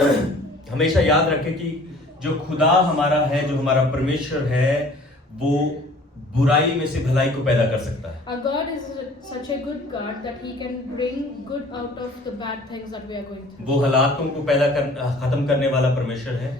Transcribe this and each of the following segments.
हमेशा याद रखें कि जो खुदा हमारा है, जो हमारा परमेश्वर है, वो बुराई में से भलाई को पैदा कर सकता है। Our God is such a good God that He can bring good out of the bad things that we are going through. वो हालातों को खत्म करने वाला परमेश्वर है।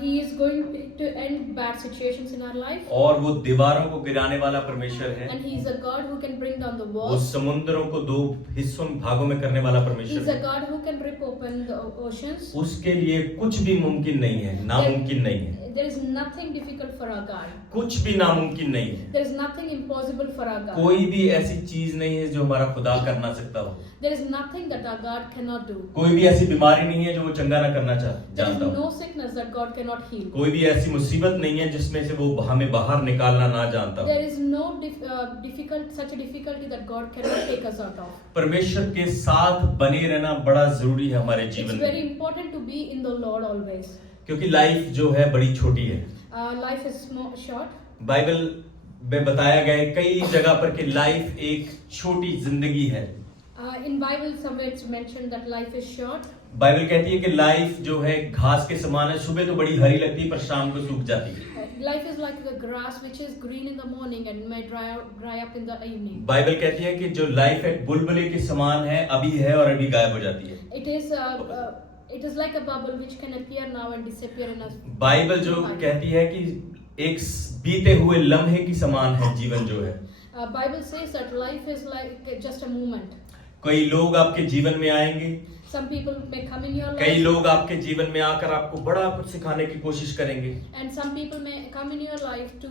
He is going to end bad situations in our life. और वो दीवारों को गिराने वाला परमेश्वर है। And He is a God who can bring down the वो walls. समुद्रों को दो हिस्सों में भागों में करने वाला He परमेश्वर is a है। God who can rip open the oceans. उसके लिए कुछ भी मुमकिन नहीं है, नामुमकिन नहीं है। There is nothing difficult for our God. कुछ भी नामुमकिन नहीं है। There is nothing impossible for our God. कोई भी ऐसी चीज नहीं है जो हमारा खुदा कर ना सकता हो। There is nothing that our God cannot do. कोई भी ऐसी बीमारी नहीं है जो वो चंगा ना करना There is जानता हो। no sickness that God cannot heal. कोई भी ऐसी मुसीबत नहीं है जिसमें से वो हमें बाहर निकालना ना जानता हो। There is no such a difficulty that God cannot take us out of. परमेश्वर के साथ बने रहना बड़ा जरूरी है हमारे It's जीवन very में, important to be in the Lord always. क्योंकि लाइफ जो है बड़ी छोटी है। Life is short. बाइबल में बताया गया है कई जगह पर कि लाइफ एक छोटी जिंदगी है। In Bible somewhere it's mentioned that life is short. Bible कहती है कि लाइफ जो है घास के समान है, सुबह तो बड़ी हरी लगती है पर शाम को सूख जाती है। Life is like the grass which is green in the morning and may dry up in the evening. Bible कहती है कि जो लाइफ है बुलबुले के समान है, अभी है और अभी गायब हो जाती है। It is like a bubble which can appear now and disappear in a. Bible जो कहती है कि एक बीते हुए लम्हे की समान है जीवन जो है। Bible says that life is like just a moment. कई लोग आपके जीवन में आएंगे, Some people may come in your life. कई लोग आपके जीवन में आकर आपको बड़ा कुछ सिखाने की कोशिश करेंगे, And some people may come in your life to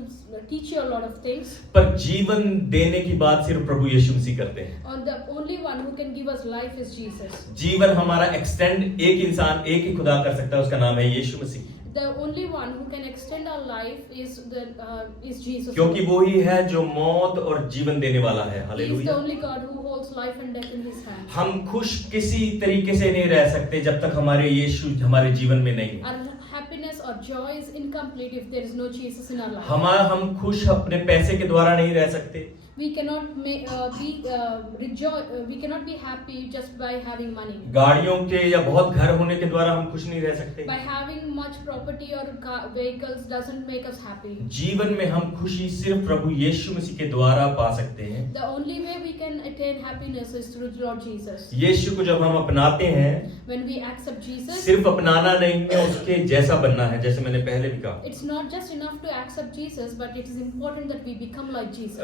teach you a lot of things. पर जीवन देने की बात सिर्फ प्रभु यीशु मसीह करते हैं। And the only one who can give us life is Jesus. जीवन हमारा एक्सटेंड एक इंसान, एक ही खुदा कर सकता है, उसका नाम है यीशु मसीह। The only one who can extend our life is Jesus. क्योंकि वो ही है जो मौत और जीवन देने वाला है। He is the hallelujah. only God who holds life and death in His hand. हम खुश किसी तरीके से नहीं रह सकते जब तक हमारे यीशु हमारे जीवन में नहीं है। Our happiness or joy is incomplete if there is no Jesus in our life. हम खुश अपने पैसे के द्वारा नहीं रह सकते। We cannot we cannot be happy just by having money. गाड़ियों के या बहुत घर होने के द्वारा हम खुश नहीं रह सकते। By having much property or vehicles doesn't make us happy. जीवन में हम खुशी सिर्फ प्रभु यीशु मसीह के द्वारा पा सकते हैं। The only way we can attain happiness is through Lord Jesus. यीशु को जब हम अपनाते हैं, When we accept Jesus, सिर्फ अपनाना नहीं है, उसके जैसा बनना है, जैसे मैंने पहले भी कहा। it's not just enough to accept Jesus, but it is important that we become like Jesus.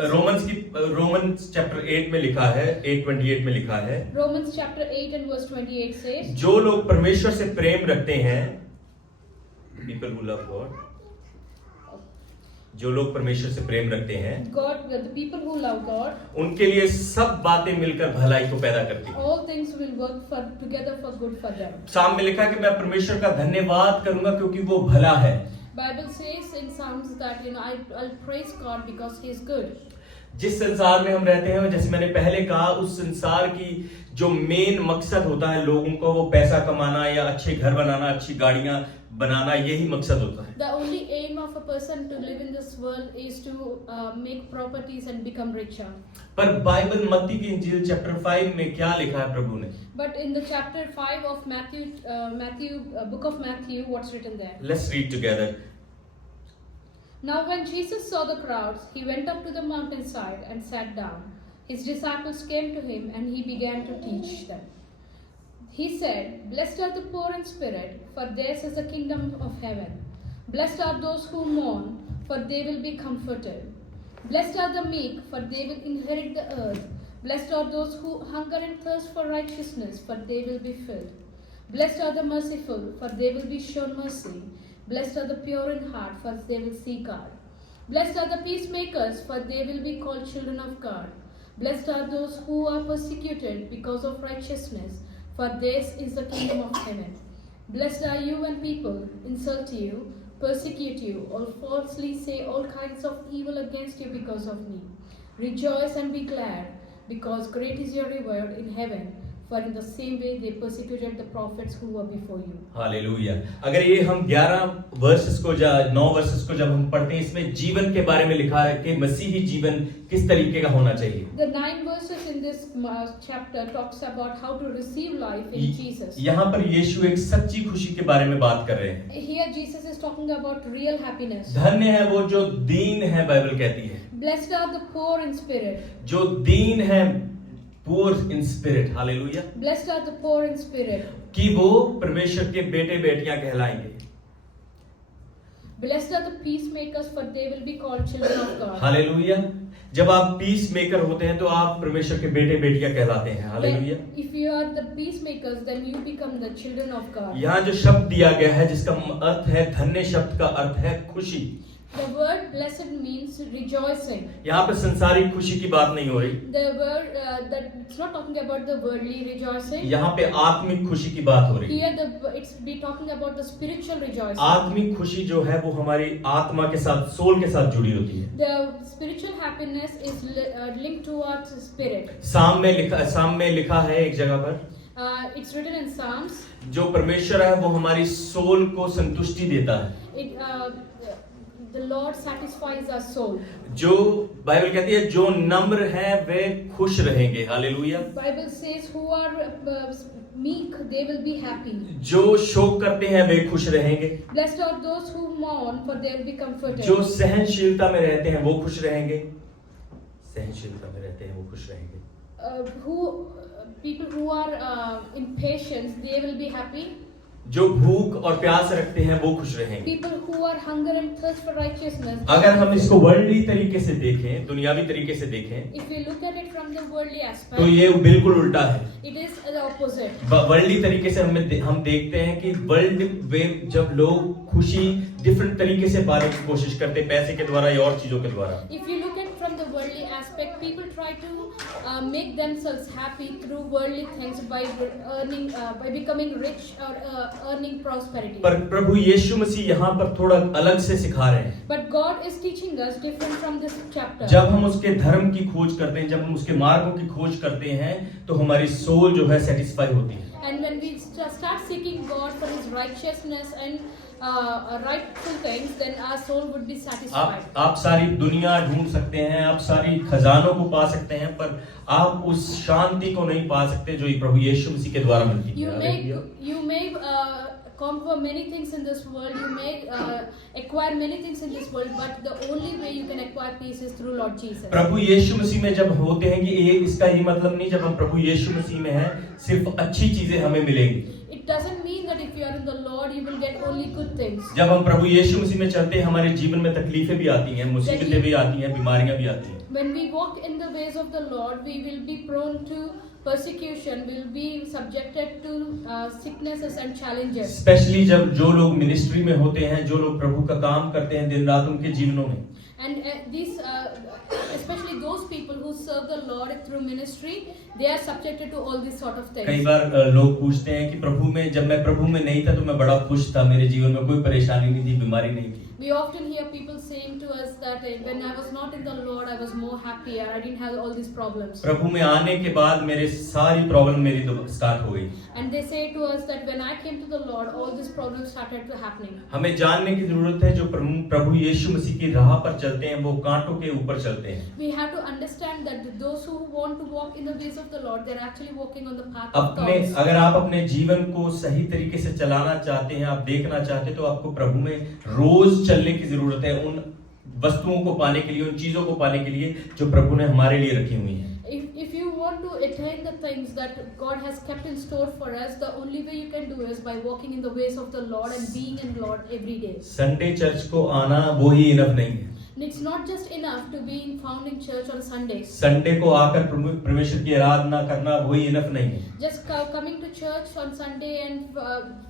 Romans chapter 8 में लिखा है, 8:28 में लिखा है, Romans chapter 8 and verse 28 says, जो लोग परमेश्वर से प्रेम रखते हैं, people who love God, जो लोग परमेश्वर से प्रेम रखते हैं, the people who love God, उनके लिए सब बातें मिलकर भलाई को पैदा करती हैं। all things will work together for good for them. साम में लिखा है कि मैं परमेश्वर का धन्यवाद करूंगा क्योंकि वो भला है। Bible says in Psalms that I'll praise God because He is good. जिस संसार में हम रहते हैं, जैसे मैंने पहले कहा, उस संसार की जो मेन मकसद होता है लोगों को, वो पैसा कमाना या अच्छे घर बनाना, अच्छी गाड़ियां बनाना, यही मकसद होता है। The only aim of a person to live in this world is to make properties and become richer. पर बाइबल मत्ती की इंजील चैप्टर 5 में क्या लिखा है प्रभु ने? But in the chapter 5 of book of Matthew, what's written there? Let's read together. Now when Jesus saw the crowds, He went up to the mountainside and sat down. His disciples came to Him and He began to teach them. He said, "Blessed are the poor in spirit, for theirs is the kingdom of heaven. Blessed are those who mourn, for they will be comforted. Blessed are the meek, for they will inherit the earth. Blessed are those who hunger and thirst for righteousness, for they will be filled. Blessed are the merciful, for they will be shown mercy. Blessed are the pure in heart, for they will see God. Blessed are the peacemakers, for they will be called children of God. Blessed are those who are persecuted because of righteousness, for theirs is the kingdom of heaven. Blessed are you when people insult you, persecute you, or falsely say all kinds of evil against you because of me. Rejoice and be glad, because great is your reward in heaven, for in the same way they persecuted the prophets who were before you. Hallelujah. अगर ये हम 11 versus को 9 versus को जब हम पढ़ते हैं, इसमें जीवन के बारे में लिखा है कि मसीही जीवन किस तरीके का होना चाहिए। The 9 verses in this chapter talks about how to receive life in Jesus. यहाँ पर यीशु एक सच्ची खुशी के बारे में बात कर रहे हैं। Here Jesus is talking about real happiness. धन्य है वो जो दीन है, बाइबल कहती है। Blessed are the poor in spirit. जो दीन है, poor in spirit, hallelujah, Blessed are the poor in spirit. कि वो परमेश्वर के बेटे बेटियां कहलाएंगे। Blessed are the peacemakers, for they will be called children of God. Hallelujah. जब आप पीस मेकर होते हैं तो आप परमेश्वर के बेटे बेटियां कहलाते हैं। Hallelujah. If you are the peacemakers, then you become the children of God. यहाँ जो शब्द दिया गया है जिसका अर्थ है धन्य, शब्द का अर्थ है खुशी। The word blessed means rejoicing. यहाँ पे संसारिक खुशी की बात नहीं हो रही, The word that it's not talking about the worldly rejoicing. यहाँ पे आत्मिक खुशी की बात हो रही है। Here it's be talking about the spiritual rejoicing. आत्मिक खुशी जो है वो हमारी आत्मा के साथ, सोल के साथ जुड़ी होती है। The spiritual happiness is linked towards spirit. साम में लिखा है एक जगह पर, It's written in Psalms. जो परमेश्वर है वो हमारी सोल को संतुष्टि देता है। The Lord satisfies our soul. जो बाइबल कहती है जो नम्र है वे खुश रहेंगे। Hallelujah. Bible says who are meek, they will be happy. जो शोक करते हैं वे खुश रहेंगे। Blessed are those who mourn, for they will be comforted. जो सहनशीलता में रहते हैं वो खुश रहेंगे। सहनशीलता में रहते हैं वो खुश रहेंगे। People who are in patience, they will be happy. जो भूख और प्यास रखते हैं वो खुश रहेंगे। People who are hunger and thirst for righteousness. अगर हम इसको वर्ल्डली तरीके से देखें, दुनियावी तरीके से देखें, If we look at it from the worldly aspect, तो ये बिल्कुल उल्टा है। it is the opposite. Worldly तरीके से हम देखते हैं कि वर्ल्ड में जब लोग खुशी डिफरेंट तरीके से पाने की कोशिश करते हैं, पैसे के द्वारा या और चीजों के द्वारा। If you look at from the worldly aspect, people try to make themselves happy through worldly things by earning, by becoming rich or earning prosperity. पर प्रभु यीशु मसीह यहाँ पर थोड़ा अलग से सिखा रहे हैं। But God is teaching us different from this chapter. जब हम उसके धर्म की खोज करते हैं, जब हम उसके मार्गों की खोज करते हैं, तो हमारी सोल जो है सेटिस्फाई होती है। And when we start seeking God for His righteousness and rightful things, then our soul would be satisfied. आप सारी दुनिया ढूंढ सकते हैं, आप सारी खजानों को पा सकते हैं, पर आप उस शांति को नहीं पा सकते जो प्रभु यीशु मसीह के द्वारा मिलती है। You may conquer many things in this world. You may acquire many things in this world, but the only way you can acquire peace is through Lord Jesus. प्रभु यीशु मसीह में जब होते हैं कि इसका ये मतलब नहीं जब हम प्रभु यीशु मसीह में हैं सिर्फ अच्छी चीजें हमें मिलेंगी। It doesn't mean that if you are in the Lord, you will get only good things. जब हम प्रभु यीशु मसीह में चलते हैं, हमारे जीवन में तकलीफें भी आती हैं, मुसीबतें भी आती हैं, बीमारियां भी आती हैं। When we walk in the ways of the Lord, we will be prone to persecution, we will be subjected to sicknesses and challenges. Especially जब जो लोग मिनिस्ट्री में होते हैं, जो लोग प्रभु का काम करते हैं दिन रात उनके जीवनों में, And these, especially those people who serve the Lord through ministry, they are subjected to all these sort of things. कई बार लोग पूछते हैं कि प्रभु में, जब मैं प्रभु में नहीं था तो मैं बड़ा खुश था, मेरे जीवन में कोई परेशानी नहीं थी, बीमारी नहीं थी। We often hear people saying to us that when I was not in the Lord, I was more happier. I didn't have all these problems. प्रभु में आने के बाद मेरे सारी प्रॉब्लम मेरी तो स्टार्ट हो गई। And they say to us that when I came to the Lord, all these problems started to happening. हमें जानने की जरूरत है जो प्रभु यीशु मसीह की राह पर चलते हैं वो कांटों के ऊपर चलते हैं। We have to understand that those who want to walk in the ways of the Lord, they're actually walking on the path of God. अगर आप अपने जीवन को सही तरीके से चलाना चाहते हैं, आप देखना चाहते हैं, तो आपको प्रभु में रोज चलने की जरूरत है उन वस्तुओं को पाने के लिए, उन चीजों को पाने के लिए जो प्रभु ने हमारे लिए रखी हुई हैं। If you want to attain the things that God has kept in store for us, the only way you can do is by walking in the ways of the Lord and being in Lord every day. Sunday church को आना वो ही enough नहीं है। And it's not just enough to be found in church on Sundays. Sunday को आकर परमेश्वर की आराधना करना वही इनफ नहीं है। Just coming to church on Sunday and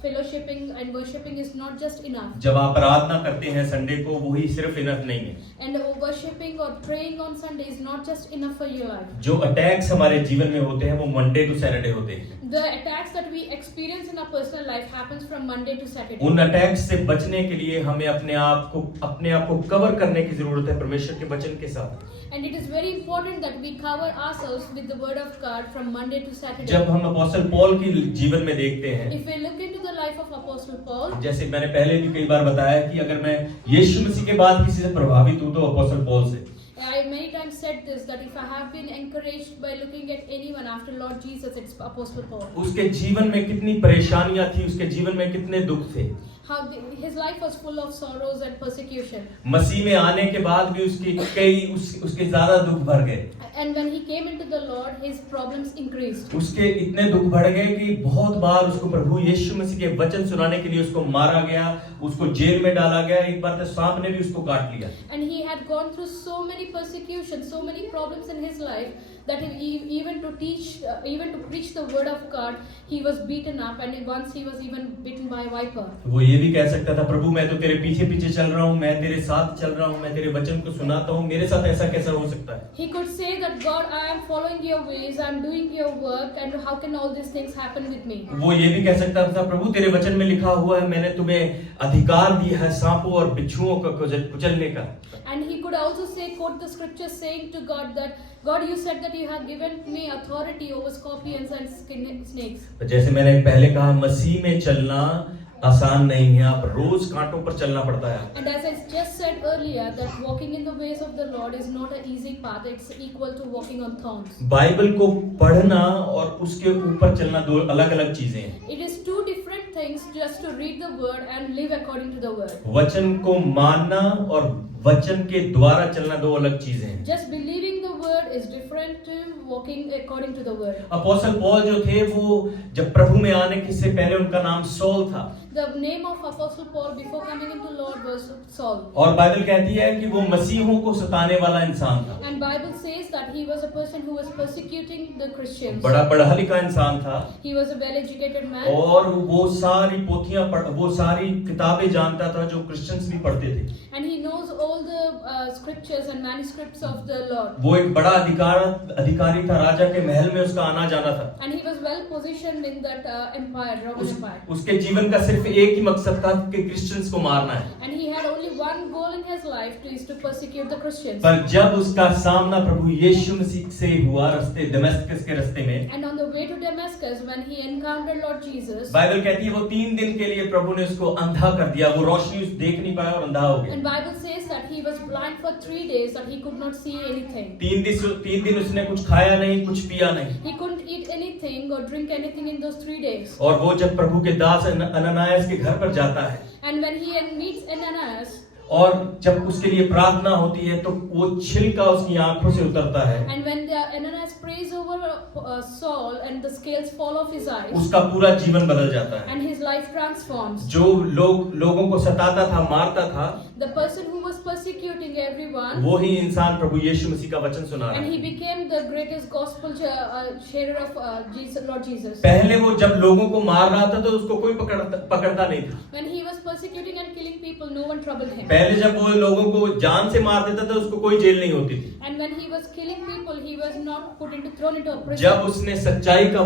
fellowshipping and worshiping is not just enough. जब आप आराधना करते हैं संडे को वही सिर्फ इनफ नहीं है। And worshiping or praying on Sunday is not just enough for your life. जो अटैक्स हमारे जीवन में होते हैं वो मंडे टू सैटरडे होते हैं। The attacks that we experience in our personal life happens from Monday to Saturday. उन अटैक्स से बचने के लिए हमें अपने आप को कवर करने की जरूरत है परमेश्वर के वचन के साथ। And it is very important that we cover ourselves with the word of God from Monday to Saturday. जब हम अपोस्टल पौल की जीवन में देखते हैं, If we look into the life of Apostle Paul, जैसे मैंने पहले भी कई बार बताया कि अगर मैं यीशु मसीह के बाद किसी से प्रभावित हूं तो अपोस्टल पौल से। I many times said this, that if I have been encouraged by looking at anyone after Lord Jesus, it's Apostle Paul. उसके जीवन में कितनी परेशानियां थी, उसके जीवन में कितने दुख थे। How his life was full of sorrows and persecution. मसीह में आने के बाद भी उसके ज्यादा दुख बढ़ गए। And when he came into the Lord, his problems increased. उसके इतने दुख बढ़ गए कि बहुत बार उसको प्रभु यीशु मसीह के वचन सुनाने के लिए उसको मारा गया, उसको जेल में डाला गया, एक बार तो सांप ने भी उसको काट लिया। And he had gone through so many persecutions, so many problems in his life, that even to preach the word of God, he was beaten up, and once he was even bitten by a viper. वो ये भी कह सकता था, प्रभु मैं तो तेरे पीछे पीछे चल रहा हूँ, मैं तेरे साथ चल रहा हूँ, मैं तेरे वचन को सुनाता हूँ, मेरे साथ ऐसा कैसा हो सकता है? He could say that God, I am following your ways, I am doing your work, and how can all these things happen with me? वो ये भी कह सकता था, प्रभु तेरे वचन में लिखा हुआ है, मैंने तुम्हें अधिकार दिया है सांपों और बिच्छुओं को कुचलने का। And he could also say, quote the scriptures, saying to God that, God, you said that you have given me authority over scorpions and snakes. जैसे मैंने पहले कहा, मसीह में चलना आसान नहीं है, आप रोज कांटों पर चलना पड़ता है। And as I just said earlier, that walking in the ways of the Lord is not an easy path. It's equal to walking on thorns. Bible को पढ़ना और उसके ऊपर चलना दो अलग अलग चीजें हैं। It is two different things, just to read the word and live according to the word. वचन को मानना और वचन के द्वारा चलना दो अलग चीजें हैं। Just believing the word is different to walking according to the word. Apostle Paul जो थे, वो जब प्रभु में आने से पहले उनका नाम सौल था। The name of Apostle Paul before coming into Lord was Saul. और बाइबल कहती है कि वो मसीहों को सताने वाला इंसान था। And Bible says that he was a person who was persecuting the Christians. बड़ा पढ़ा लिखा इंसान था। He was a well-educated man. और वो सारी किताबें जानता था जो क्रिश्चियंस भी पढ़ते थे। And he knows all the scriptures and manuscripts of the Lord. वो एक बड़ा अधिकारी था, राजा के महल में उसका आना जाना था। And he was well positioned in that empire, Roman Empire. उसके जीवन का सिर्फ एक ही मकसद था कि क्रिश्चियंस को मारना है। And he had only one goal in his life, is to persecute the Christians. पर जब उसका सामना प्रभु यीशु मसीह से हुआ दमिश्क के रास्ते में, And on the way to Damascus, when he encountered Lord Jesus, Bible कहती है वो 3 दिन के लिए प्रभु ने उसको अंधा कर दिया, वो रोशनी देख नहीं पाया और अंधा हो गया। and Bible says that he was blind for 3 days, that he could not see anything. 3 दिन उसने कुछ खाया नहीं, कुछ पिया नहीं। He couldn't eat anything or drink anything in those 3 days. और वो जब प्रभु के दास अननायास के घर पर जाता है, And when he meets Ananias, और जब उसके लिए प्रार्थना होती है तो वो छिलका उसकी आंखों से उतरता है। and when Ananias prays over Saul and the scales fall off his eyes, उसका पूरा जीवन बदल जाता है। and his life transforms. जो लोगों को सताता था, मारता था, The person who was persecuting everyone, वो ही इंसान प्रभु यीशु मसीह का वचन सुना रहा and है। he became the greatest gospel sharer of Lord Jesus. पहले वो जब लोगों को मार रहा था तो उसको कोई पकड़ता नहीं था। When he was persecuting and killing people, no one troubled him. पहले जब वो लोगों को जान से मार देता था उसको कोई जेल नहीं होती थी। And when he was killing people, he was not thrown into a prison. जब उसने सच्चाई का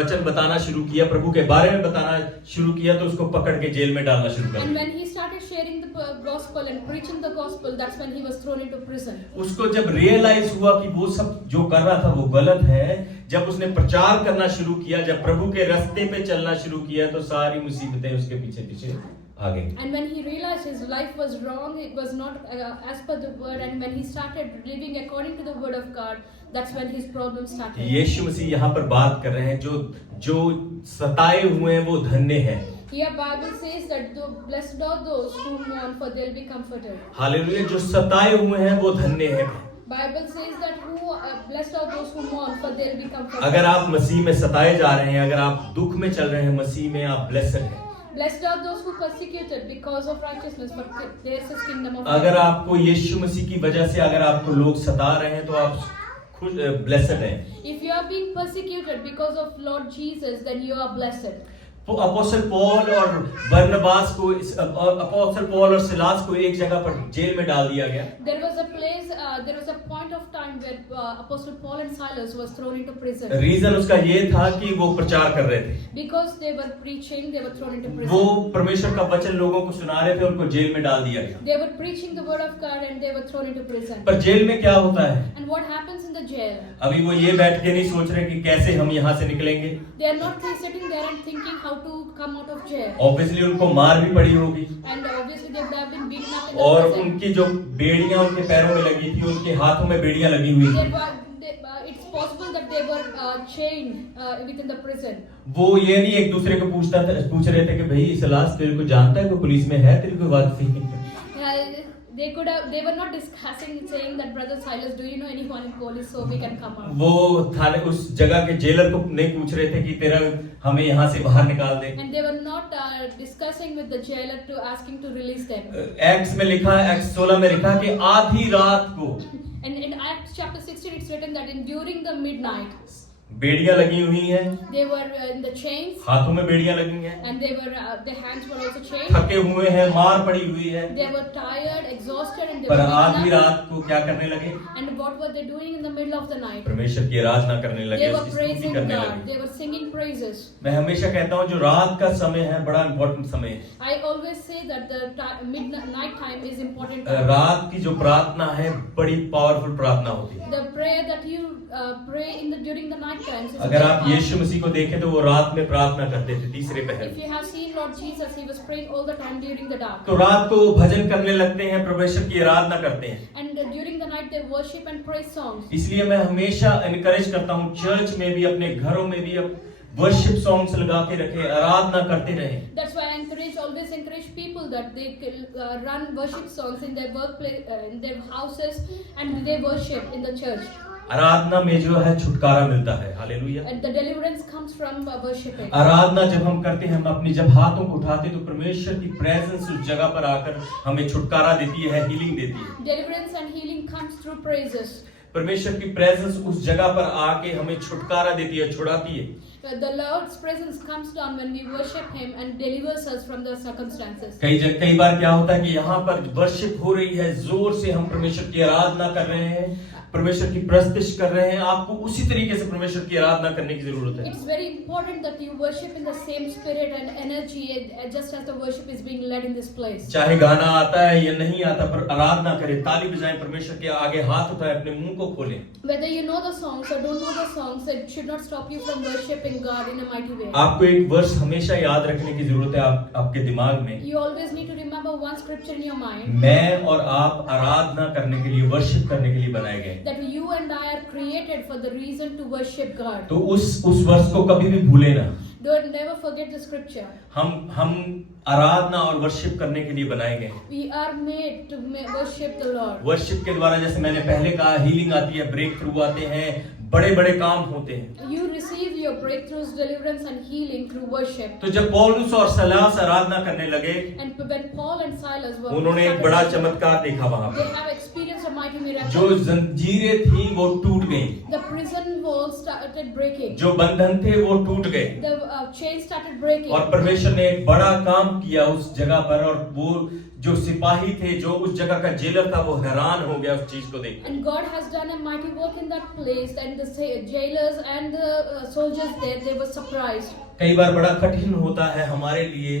वचन बताना शुरू किया, प्रभु के बारे में बताना शुरू किया, तो उसको पकड़ के जेल में डालना शुरू कर And दिया। when he started sharing the gospel and preaching the gospel, that's when he was thrown into prison. उसको जब रियलाइज हुआ कि वो सब जो कर रहा था वो गलत है, जब उसने प्रचार करना शुरू किया, जब प्रभु के रास्ते पे चलना शुरू किया, तो सारी मुसीबतें उसके पीछे पीछे आ गई। And when he realized his life was wrong, it was not as per the word, and when he started living according to the word of God, that's when his problems started. यीशु मसीह यहाँ पर बात कर रहे हैं, जो सताए हुए हैं वो धन्य हैं। Here Bible says that blessed are those who mourn, for they'll be comforted. Hallelujah, जो सताए हुए हैं वो धन्य हैं। Bible says that blessed are those who mourn, for they'll be comforted. अगर आप मसीह में सताए जा रहे हैं, अगर आप दुख में चल रहे हैं, मसीह में आप ब्लेस्ड हैं। Blessed are those who persecuted because of righteousness, but theirs is kingdom of अगर heaven. आपको यीशु मसीह की वजह से अगर आपको लोग सता रहे हैं तो आप खुश ब्लेस्ड हैं। If you are being persecuted because of Lord Jesus, then you are blessed. Apostle Paul और बरनबास को अपोस्टल पौल और सिलास को एक जगह पर जेल में डाल दिया गया। There was a place, there was a point of time where Apostle Paul and Silas was thrown into prison. Reason उसका ये था कि वो प्रचार कर रहे थे, Because they were preaching, they were thrown into prison. वो परमेश्वर का वचन लोगों को सुना रहे थे, उनको जेल में डाल दिया गया। They were preaching the word of God and they were thrown into prison. पर जेल में क्या होता है? And what happens in the jail? अभी वो ये बैठ के नहीं सोच रहे कि कैसे हम यहाँ से निकलेंगे। They are not sitting there and thinking how to come out of jail. Obviously उनको मार भी पड़ी होगी, And obviously they would have been beaten up in the और prison. उनकी जो बेड़ियां उनके पैरों में लगी थी, उनके हाथों में बेड़ियां लगी हुई There थी। were, it's possible that they were chained within the prison. वो ये नहीं एक दूसरे को पूछ रहे थे कि भाई सिलास तेरे को जानता है, कोई पुलिस में है, तेरी कोई बात नहीं। They were not discussing, saying that brother Silas, do you know anyone in police so we can come out? वो थाने उस जगह के जेलर को नहीं पूछ रहे थे कि तेरा हमें यहाँ से बाहर निकाल दे। And they were not discussing with the jailer to ask him to release them. Acts में लिखा है, एक्ट्स 16 में लिखा कि आधी रात को, And in Acts chapter 16 it's written that during the midnight बेड़ियां लगी हुई हैं, they were in the chains, हाथों में बेड़ियां लगी हैं, and they were their hands were also chained. थके हुए हैं, मार पड़ी हुई है। They were tired, exhausted, and they पर were आधी beaten up. रात को क्या करने लगे? And what were they doing in the middle of the night? परमेश्वर की आराधना करने लगे, They were उसकी स्तुति praising करने God. लगे। They were singing praises. मैं हमेशा कहता हूँ जो रात का समय है बड़ा इम्पोर्टेंट समय है। I always say that the midnight time is important. Time. रात की जो प्रार्थना है बड़ी पावरफुल प्रार्थना होती है। The prayer that you pray during the night times. Is अगर very आप यीशु powerful. मसीह को देखें तो वो रात में प्रार्थना करते थे, तीसरे पहर। If you have seen Lord Jesus, he was praying all the time during the dark. तो रात को भजन करने लगते हैं, परमेश्वर की आराधना करते हैं। And during the night they worship and praise songs. इसलिए मैं हमेशा एनकरेज करता हूँ चर्च में भी, अपने घरों में भी वर्शिप सॉन्ग्स लगा के रखें, आराधना करते रहें। That's why I always encourage people that they run worship songs in their workplace, in their houses, and they worship in the church. आराधना में जो है छुटकारा मिलता है, hallelujah. And the deliverance comes from worshiping. आराधना जब हम करते हैं, हम अपनी जब हाथों को उठाते हैं तो परमेश्वर की प्रेजेंस उस जगह पर आकर हमें छुटकारा देती है, हीलिंग देती है। Deliverance and healing comes through praises. परमेश्वर की प्रेजेंस उस जगह पर आके हमें छुटकारा देती है, छुड़ाती है। The Lord's presence comes down when we worship Him and delivers us from the circumstances. कई बार क्या होता है कि यहाँ पर वर्शिप हो रही है, जोर से हम परमेश्वर की आराधना कर रहे हैं, परमेश्वर की प्रस्तुति कर रहे हैं, आपको उसी तरीके से परमेश्वर की आराधना करने की जरूरत है। It's very important that you worship in the same spirit and energy, just as the worship is being led in this place. चाहे गाना आता है या नहीं आता, पर आराधना करें, ताली बजाएं, परमेश्वर के आगे हाथ उठाएं, अपने मुंह को खोलें। Whether you know the songs or don't know the songs, it should not stop you from worshiping God in a mighty way. आपको एक वर्ष हमेशा याद रखने की जरूरत है आपके दिमाग में। You always need to remember one scripture in your mind. मैं और आप आराधना करने के लिए, वर्शिप करने के लिए बनाए गए। That you and I are created for the reason to worship God. तो उस वर्ष को कभी भी भूले ना। Don't never forget the scripture. हम आराधना और वर्शिप करने के लिए बनाए गए। We are made to worship the Lord. Worship के द्वारा, जैसे मैंने पहले कहा, हीलिंग आती है, ब्रेक थ्रू आते हैं, बड़े बड़े काम होते हैं। You receive your breakthroughs, deliverance and healing through worship. तो जब पौलुस और सिलास आराधना करने लगे, And when Paul and Silas were उन्होंने एक बड़ा चमत्कार देखा वहां they पर। have experienced a mighty miracle. जो जंजीरें थी वो टूट गई, The prison walls started breaking. जो बंधन थे वो टूट गए, The chains started breaking. और परमेश्वर ने एक बड़ा काम किया उस जगह पर। और वो जो सिपाही थे, जो उस जगह का जेलर था, वो हैरान हो गया उस चीज को देख। And God has done a mighty work in that place, and the jailers and the soldiers there, they were surprised. कई बार बड़ा कठिन होता है हमारे लिए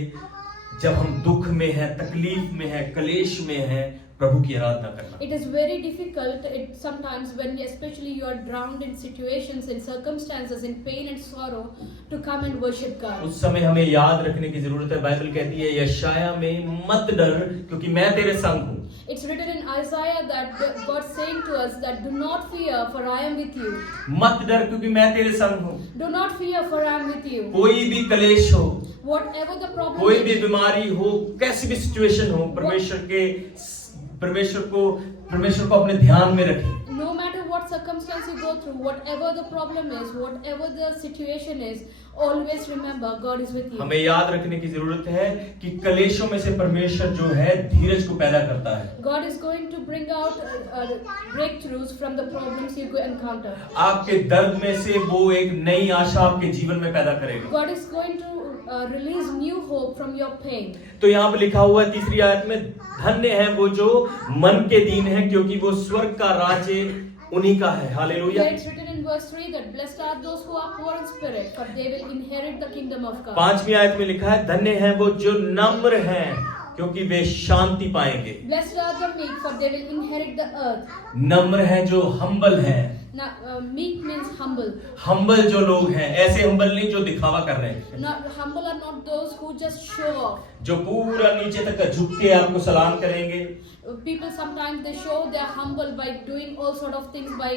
जब हम दुख में हैं, तकलीफ में हैं, क्लेश में हैं, प्रभु की आराधना करना। It is very difficult sometimes when especially you are drowned in situations, in circumstances, in pain and sorrow, to come and worship God. उस समय हमें याद रखने की जरूरत है। बाइबल कहती है यशाया में, मत डर क्योंकि मैं तेरे संग हूँ। It's written in Isaiah that God saying to us that do not fear, for I am with you. मत डर क्योंकि मैं तेरे संग हूँ। Do not fear, for I am with you. कोई भी क्लेश हो, Whatever the problem कोई भी is, बीमारी हो, कैसी भी सिचुएशन हो, परमेश्वर को अपने ध्यान में रखें। no matter what circumstance you go through, whatever the problem is, whatever the situation is, always remember God is with you. हमें याद रखने की जरूरत है कि क्लेशों में से परमेश्वर जो है धीरज को पैदा करता है। God is going to bring out breakthroughs from the problems you encounter. आपके दर्द में से वो एक नई आशा आपके जीवन में पैदा करेगा। God is going to release new hope from your pain. तो यहाँ पे लिखा हुआ है तीसरी आयत में, धन्य है वो जो मन के दीन है, क्योंकि वो स्वर्ग का राज्य उन्हीं का है। Hallelujah. Here it's written in verse 3 that blessed are those who are poor in spirit, for they will inherit the kingdom of God. पांचवी आयत में लिखा है, धन्य है वो जो नम्र हैं, क्योंकि वे शांति पाएंगे। Blessed are the meek, for they will inherit the earth. नम्र है जो हम्बल है। Now, meek means humble. Humble जो लोग हैं, ऐसे हम्बल नहीं जो दिखावा कर रहे हैं, Not humble are not those who just show off. जो पूरा नीचे तक झुक के आपको सलाम करेंगे। People sometimes they show they are humble by doing all sort of things, by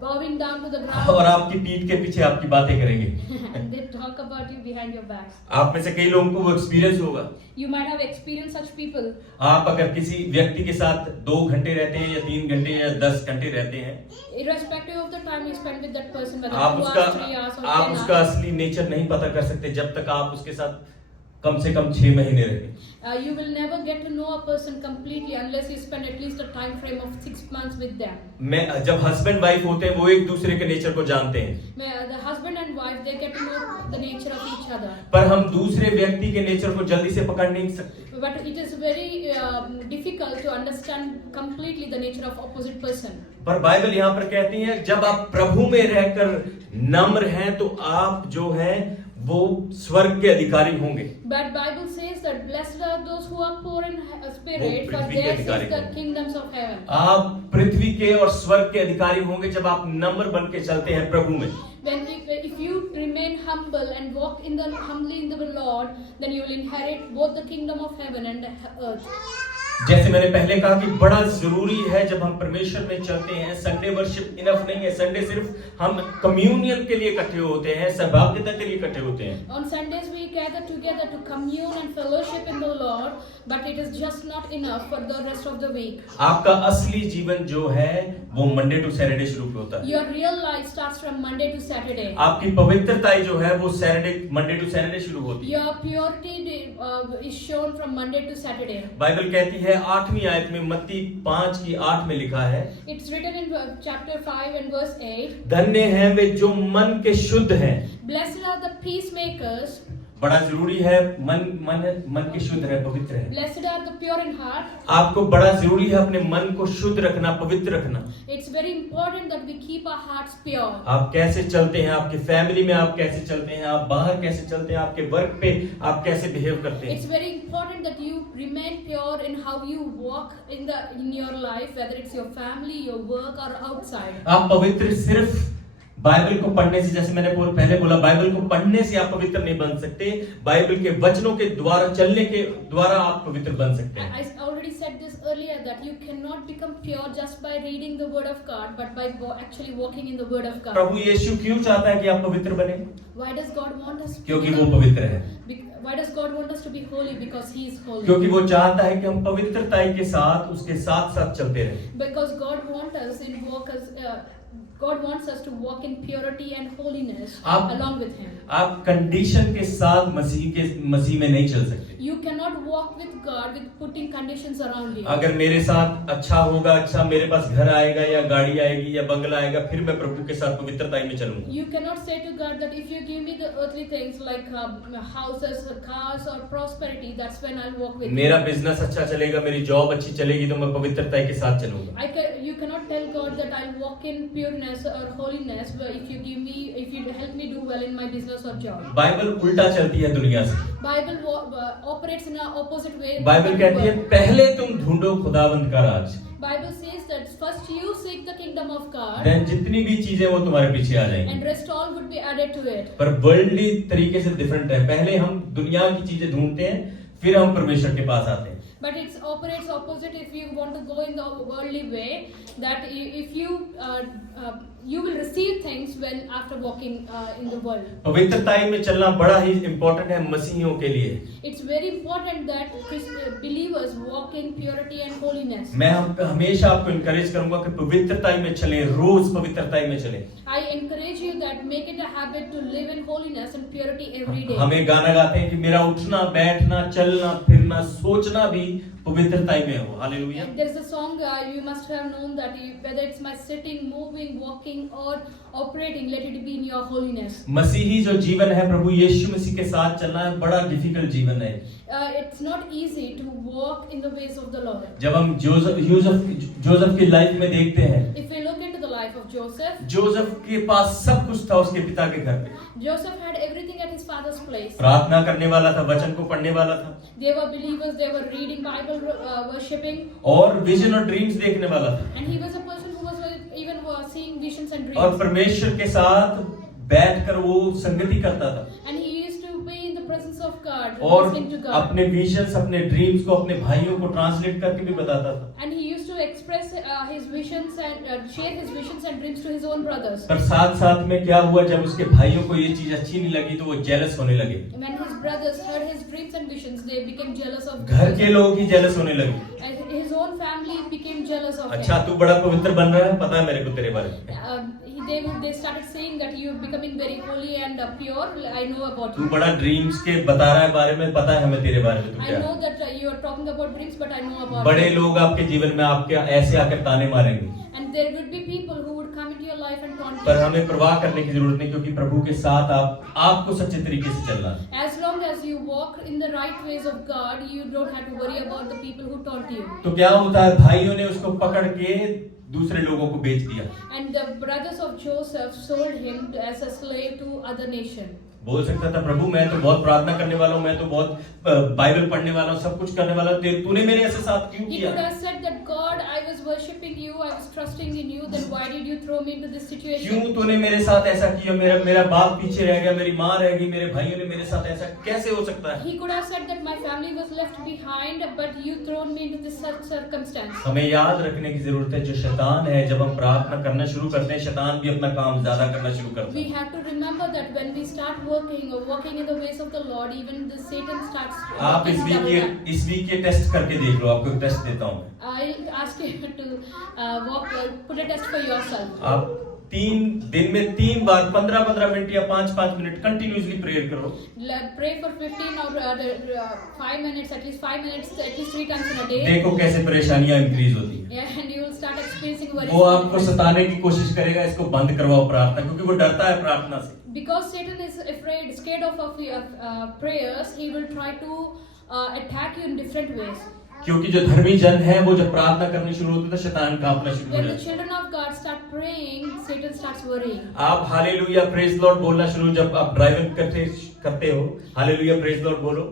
bowing down to the ground. और आपकी पीठ के पीछे आपकी बातें करेंगे। And they talk about you behind your back. आप में से कई लोगों को वो एक्सपीरियंस होगा। You might have experienced such people. आप अगर किसी व्यक्ति के साथ 2 घंटे रहते हैं या 3 घंटे या 10 घंटे रहते हैं, Irrespective of the time you spend with that person, whether आप 2 उसका hours, 3 hours, or 10 उसका hours, असली नेचर नहीं पता कर सकते जब तक आप उसके साथ कम से कम 6 महीने रहे। you will never get to know a person completely unless you spend at least a time frame of 6 months with them. मैं जब हस्बैंड वाइफ होते हैं वो एक दूसरे के नेचर को जानते हैं, The husband and wife, they get to know the nature of each other. पर हम दूसरे व्यक्ति के नेचर को जल्दी से पकड़ नहीं सकते। But it is very difficult to understand completely the nature of opposite person. पर बाइबल यहाँ पर कहती है, जब आप प्रभु में रहकर नम्र हैं तो आप जो हैं वो स्वर्ग के अधिकारी होंगे। But Bible says that blessed are those who are poor in spirit, for पृथ्वी के theirs अधिकारी is the होंगे। kingdoms of heaven. आप पृथ्वी के और स्वर्ग के अधिकारी होंगे जब आप नम्र बन के चलते हैं प्रभु में। When if you remain humble and walk humbly in the Lord, then you will inherit both the kingdom of heaven and the earth. जैसे मैंने पहले कहा कि बड़ा जरूरी है जब हम परमेश्वर में चलते हैं, संडे वर्शिप इनफ नहीं है। संडे सिर्फ हम कम्युनियन के लिए इकट्ठे होते हैं, सहभागिता के लिए इकट्ठे होते हैं। On Sundays we gather together to commune and fellowship in the Lord, but it is just not enough for the rest of the week. आपका असली जीवन जो है वो मंडे टू सैटरडे शुरू होता है। Your real life starts from Monday to Saturday. आपकी पवित्रता जो है वो मंडे टू सैटरडे शुरू होती है। Your purity is shown from Monday to Saturday. Bible कहती है 8वीं आयत में, मत्ती 5:8 में लिखा है, It's written in chapter 5 and verse 8. धन्य हैं वे जो मन के शुद्ध हैं। Blessed are the peacemakers. बड़ा जरूरी है मन के शुद्ध रहे, पवित्र है। Blessed are the pure in heart. आपको बड़ा जरूरी है अपने मन को शुद्ध रखना, पवित्र रखना। It's very important that we keep our hearts pure. आप कैसे चलते हैं, आपके फैमिली में आप कैसे चलते हैं, आप बाहर कैसे चलते हैं, आपके वर्क पे आप कैसे बिहेव करते हैं। It's very important that you remain pure in how you walk in your life, whether it's your family, your work, or outside. आप पवित्र सिर्फ बाइबल को पढ़ने से, जैसे मैंने पहले बोला, बाइबल को पढ़ने से आप पवित्र नहीं बन सकते, बाइबल के वचनों के द्वारा, चलने के द्वारा आप पवित्र बन सकते हैं। I already said this earlier that you cannot become pure just by reading the word of God, but by actually walking in the word of God. प्रभु यीशु क्यों चाहता है कि आप पवित्र बने? Why does God want us to क्योंकि वो पवित्र है। Why does God want us to be holy? Because He is holy. क्योंकि वो चाहता है कि हम पवित्रता के साथ उसके साथ साथ चलते रहें। Because God wants us to walk in purity and holiness along with Him. आप कंडीशन के साथ मसीह में नहीं चल सकते। You cannot walk with God with putting conditions around you. अगर मेरे साथ अच्छा होगा, अच्छा मेरे पास घर आएगा या गाड़ी आएगी या बंगला आएगा, फिर मैं प्रभु के साथ पवित्रता में चलूंगा। You cannot say to God that if you give me the earthly things like houses, cars, or prosperity, that's when I'll walk with you. मेरा बिजनेस अच्छा चलेगा, मेरी जॉब अच्छी चलेगी तो मैं पवित्रता के साथ चलूंगा। You cannot tell God that I'll walk in pureness or holiness if you help me do well in my business or job. Bible उल्टा चलती है दुनिया से। Bible operates in an opposite way. Bible कहती है पहले तुम ढूंढो खुदावंद का राज। Bible says that first you seek the kingdom of God, then जितनी भी चीजें वो तुम्हारे पीछे आ जाएंगी। and rest all would be added to it. पर वर्ल्डली तरीके से डिफरेंट है, पहले हम दुनिया की चीजें ढूंढते हैं, फिर हम परमेश्वर के पास आते हैं। But it operates opposite if you want to go in the worldly way, that if you will receive things when after walking in the world. पवित्रताई में चलना बड़ा ही इम्पोर्टेंट है मसीहियों के लिए। It's very important that believers walk in purity and holiness. मैं हमेशा आपको encourage करूंगा कि पवित्रताई में चलें, रोज पवित्रताई में चलें। I encourage you that make it a habit to live in holiness and purity every day. हमें गाना गाते हैं कि मेरा उठना, बैठना, चलना, फिरना, सोचना भी पवित्रताई में हो। Hallelujah. There is a song you must have known that whether it's my sitting, moving, walking, walking or operating, let it be in your holiness. मसीही जो जीवन है प्रभु यीशु मसीह के साथ चलना है बड़ा डिफिकल्ट जीवन है। It's not easy to walk in the ways of the Lord. जब हम जोसेफ की लाइफ में देखते हैं, If we look into the life of Joseph, Joseph के पास सब कुछ था उसके पिता के घर पे। Joseph had everything at his father's place. प्रार्थना करने वाला था, वचन को पढ़ने वाला था, They were believers, they were reading Bible, worshipping, और विजन और ड्रीम्स देखने वाला था, and he was a person who was even seeing visions and और dreams. परमेश्वर के साथ बैठकर वो संगति करता था, And he used to be in the presence of God, और listening to God. अपने विजन्स अपने ड्रीम्स को अपने भाइयों को ट्रांसलेट करके भी बताता था। And he used to express his visions and share his visions and dreams to his own brothers. पर साथ साथ में क्या हुआ, जब उसके भाइयों को ये चीज अच्छी नहीं लगी तो वो जेलस होने लगे। When his brothers heard his dreams and visions, they became jealous of घर के लोग ही जेलस होने लगे। and his own family became jealous of अच्छा him. तू बड़ा पवित्र बन रहा है, पता है मेरे को तेरे बारे में। They started saying that you are becoming very holy and pure. I know about तू you. बड़ा ड्रीम्स के बता रहा है बारे में, पता है हमें तेरे बारे में तू I क्या know है। that you are talking about dreams, but I know about बड़े you. लोग आपके जीवन में आपके ऐसे आकर ताने मारेंगे, And there would be people who would come into your life and taunt पर you. हमें परवाह करने की जरूरत नहीं, क्योंकि प्रभु के साथ आपको सच्चे तरीके से चलना है। As long as you walk in the right ways of God, you don't have to worry about the people who taunt you. तो क्या होता है, भाइयों ने उसको पकड़ के दूसरे लोगों को बेच दिया। And the brothers of Joseph sold him as a slave to other nation. बोल सकता था, प्रभु मैं तो बहुत प्रार्थना करने वाला हूँ, मैं तो बहुत बाइबल पढ़ने वाला हूँ, सब कुछ करने वाला हूँ, तूने मेरे ऐसे साथ क्यों He किया? could have said that God, I was worshipping you, I was trusting in you, then why did you throw me into this situation? क्यों तूने मेरे साथ ऐसा किया? मेरा बाप पीछे रह गया, मेरी माँ रह गई, मेरे भाइयों ने मेरे साथ ऐसा कैसे हो सकता है? He could have said that my family was left behind, but you thrown me into this circumstance. हमें याद रखने की जरूरत है, जो शैतान है, जब हम प्रार्थना करना शुरू करते हैं, शैतान भी अपना काम ज्यादा करना शुरू करता We है। have to remember that when we start walking in the ways of the Lord, even the Satan starts. आप इस वीक ये टेस्ट करके देख लो, आपको एक टेस्ट देता हूँ। I'll ask you to put a test for yourself. आप 3 दिन में 3 बार 15-15 मिनट या 5-5 मिनट कंटिन्यूअसली प्रेयर करो। Pray for 15 or 5 minutes, at least 5 minutes, at least 3 times in a day. देखो कैसे परेशानियां इंक्रीज होती है। Yeah, and you will start experiencing worries. वो आपको सताने की कोशिश करेगा, इसको बंद करवाओ प्रार्थना, क्योंकि वो डरता है प्रार्थना से। Because Satan is scared of prayers, he will try to attack you in different ways. क्योंकि जो धर्मी जन है वो जब प्रार्थना करनी शुरू होती है तो शैतान कांपना शुरू हो When the जाता है। children of God start praying, Satan starts worrying. आप हालेलुया प्रेज लॉर्ड बोलना शुरू, जब आप ड्राइविंग करते हो, हालेलुया प्रेज लॉर्ड बोलो।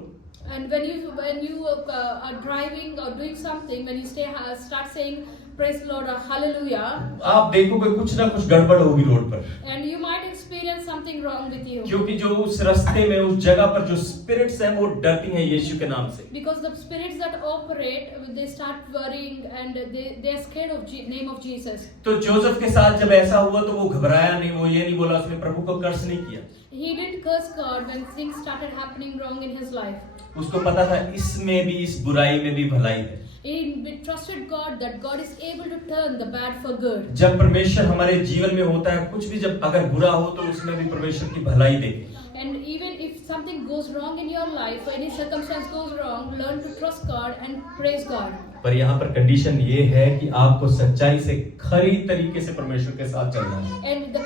And when you are driving or doing something, when you start saying praise Lord or hallelujah, आप देखोगे कुछ ना कुछ गड़बड़ होगी रोड पर, and you might experience something wrong with you. क्योंकि जो उस रास्ते में उस जगह पर जो स्पिरिट्स हैं वो डरती हैं यीशु के नाम से। Because the spirits that operate, they start worrying and they are scared of name of Jesus. तो जोसेफ के साथ जब ऐसा हुआ तो वो घबराया नहीं, वो ये नहीं बोला, उसने प्रभु को कर्स नहीं किया। He didn't curse God when things started happening wrong in his life. उसको पता था इसमें भी, इस बुराई में भी भलाई है। He trusted God that God is able to turn the bad for good. जब परमेश्वर हमारे जीवन में होता है, कुछ भी जब अगर बुरा हो तो उसमें भी परमेश्वर की भलाई देखे। And even if something goes wrong in your life, or any circumstance goes wrong, learn to trust God and praise God. पर यहाँ पर कंडीशन ये है कि आपको सच्चाई से खरी तरीके से परमेश्वर के साथ चलना है। And the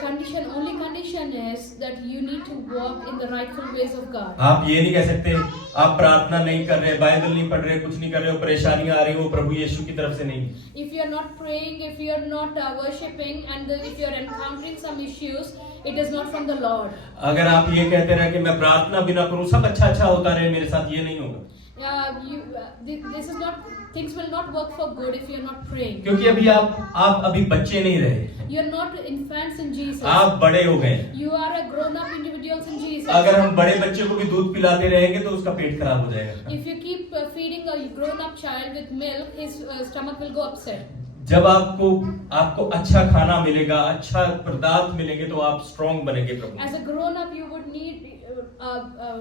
only condition is that you need to walk in the rightful ways of God. आप ये नहीं कह सकते आप प्रार्थना नहीं कर रहे, बाइबल नहीं पढ़ रहे, कुछ नहीं कर रहे हो, परेशानियां आ रही हो, प्रभु यीशु की तरफ से नहीं। If you are not praying, if you are not worshipping, and if you are encountering some issues, it is not from the Lord. अगर आप ये कहते रहे कि मैं प्रार्थना भी ना करूं, सब अच्छा होता रहे मेरे साथ, ये नहीं होगा। This is not. Things will not work for good if you are not praying. क्योंकि अभी आप अभी बच्चे नहीं रहे, You are not infants in Jesus. आप बड़े हो गए। You are a grown-up individuals in Jesus. अगर हम बड़े बच्चे को भी दूध पिलाते रहेंगे तो उसका पेट खराब हो जाएगा। If you keep feeding a grown-up child with milk, his stomach will go upset. जब आपको अच्छा खाना मिलेगा, अच्छा पदार्थ मिलेंगे तो आप स्ट्रॉन्ग बनेंगे प्रभु। As a grown-up, you would need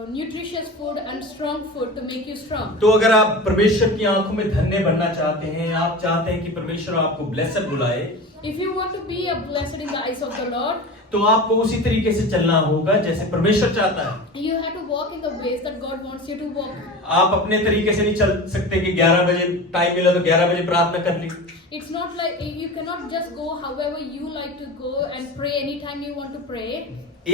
nutritious food and strong food to make you strong. तो अगर आप परमेश्वर की आंखों में धन्य बनना चाहते हैं, आप चाहते हैं कि परमेश्वर आपको ब्लेसेड बुलाए, If you want to be a blessed in the eyes of the Lord, तो आपको उसी तरीके से चलना होगा जैसे परमेश्वर चाहता है। You have to walk in the ways that God wants you to walk. आप अपने तरीके से नहीं चल सकते कि 11 बजे टाइम मिला तो 11 बजे प्रार्थना कर ली। It's not like you cannot just go however you like to go and pray anytime you want to pray.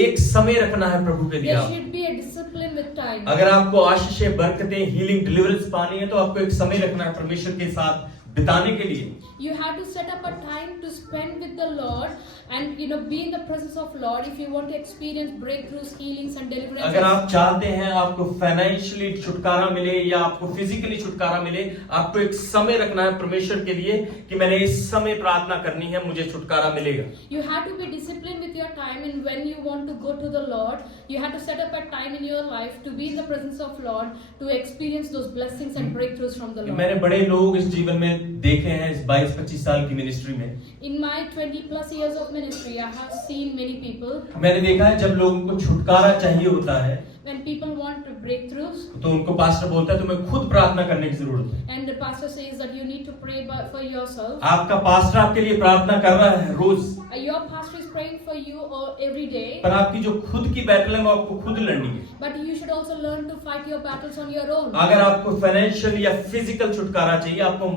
एक समय रखना है प्रभु के लिए। There should be a discipline with time. अगर आपको आशीषें, बरकतें, हीलिंग, डिलीवरेंस पानी है तो आपको एक समय रखना है परमेश्वर के साथ बिताने के लिए। You have to set up a time to spend with the Lord and be in the presence of Lord if you want to experience breakthroughs, healings and deliverances. अगर आप चाहते हैं आपको फाइनेंशियली छुटकारा मिले या आपको फिजिकली छुटकारा मिले, आपको एक समय रखना है परमेश्वर के लिए कि मैंने इस समय प्रार्थना करनी है, मुझे छुटकारा मिलेगा। You have to be disciplined with your time, and when you want to go to the Lord, you have to set up a time in your life to be in the presence of Lord to experience those blessings and breakthroughs from the Lord. मैंने बड़े लोग इस जीवन में देखे हैं इस 22-25 साल की मिनिस्ट्री में। In my 20 plus years of ministry, I have seen many people. मैंने देखा है जब लोगों को छुटकारा चाहिए होता है When people want breakthroughs, तो उनको पास्टर बोलता है तुम्हें खुद प्रार्थना करने की जरूरत है। and the pastor says that you need to pray for yourself. आपका पास्टर आपके लिए प्रार्थना कर रहा है रोज, Your pastor is praying for you every day. पर आपकी जो खुद की बैटल है वो आपको खुद लड़नी है। But you should also learn to fight your battles on your own. अगर आपको फाइनेंशियल या फिजिकल छुटकारा चाहिए, आपको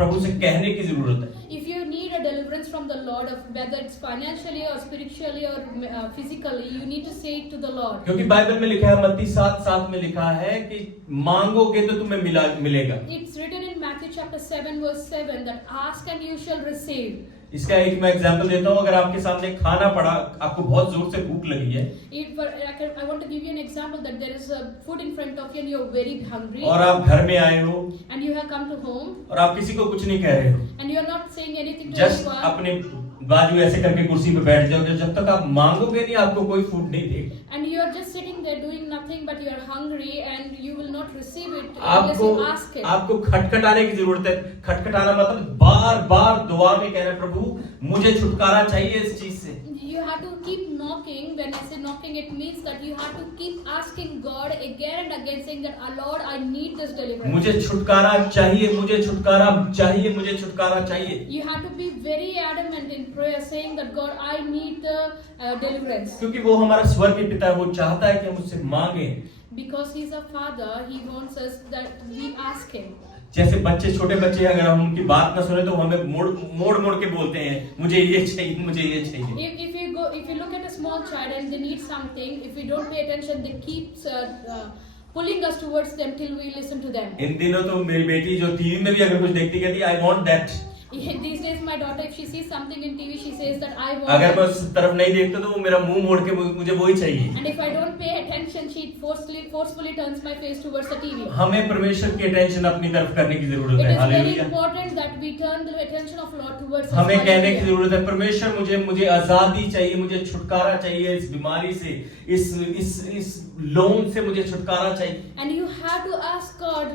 प्रभु से कहने की जरूरत है। If you need a deliverance from the Lord, whether it's financially or spiritually or physically, you need to say it to the Lord. क्योंकि बाइबल में लिखा है, मत्ती 7:7 में लिखा है कि मांगोगे तो तुम्हें मिलेगा। It's written in Matthew chapter 7 verse 7 that ask and you shall receive. इसका एक मैं एग्जांपल देता हूँ। अगर आपके सामने खाना पड़ा, आपको बहुत जोर से भूख लगी है I want to give you an example that there is a food in front of you and you're very hungry. और आप घर में आए हो And you have come to home. और आप किसी को कुछ नहीं कह रहे हो, And you are not saying anything to just anyone. अपने बाजू ऐसे करके कुर्सी पे बैठ जाओगे। जब तक आप मांगोगे नहीं, आपको कोई फूड नहीं देगा। And you are just sitting there doing nothing, but you are hungry and you will not receive it unless you ask it. आपको खटखटाने की जरूरत है। खटखटाना मतलब बार बार दुआ में कहना, प्रभु मुझे छुटकारा चाहिए इस चीज से। You have to keep knocking. When I say knocking, it means that you have to keep asking God again and again, saying that, Lord, I need this deliverance. मुझे छुटकारा चाहिए, मुझे छुटकारा चाहिए, मुझे छुटकारा चाहिए। You have to be very adamant in prayer, saying that, God, I need the deliverance. क्योंकि वो हमारा स्वर्गीय पिता है, वो चाहता है कि हम उससे मांगे। Because He's a Father, He wants us that we ask Him. जैसे बच्चे, छोटे बच्चे, अगर हम उनकी बात ना सुने तो हमें मोड़ के बोलते हैं, मुझे ये चाहिए, मुझे ये चाहिए। If you look at a small child and they need something, if we don't pay attention, they keep pulling us towards them till we listen to them. इन दिनों तो मेरी बेटी जो टीवी में भी अगर कुछ देखती कहती I want that. These days my daughter, if she sees something in TV, she says that I want. अगर मैं उस तरफ नहीं देखता तो वो मेरा मुंह मोड़ के मुझे वही चाहिए। And if I don't pay attention, she forcefully turns my face towards the TV. हमें परमेश्वर की अटेंशन अपनी तरफ करने की जरूरत है। It is very hallelujah. important that we turn the attention of Lord towards us. हमें कहने की जरूरत है, परमेश्वर मुझे आजादी चाहिए, मुझे छुटकारा चाहिए इस बीमारी से, इस लोन से मुझे छुटकारा चाहिए। And you have to ask God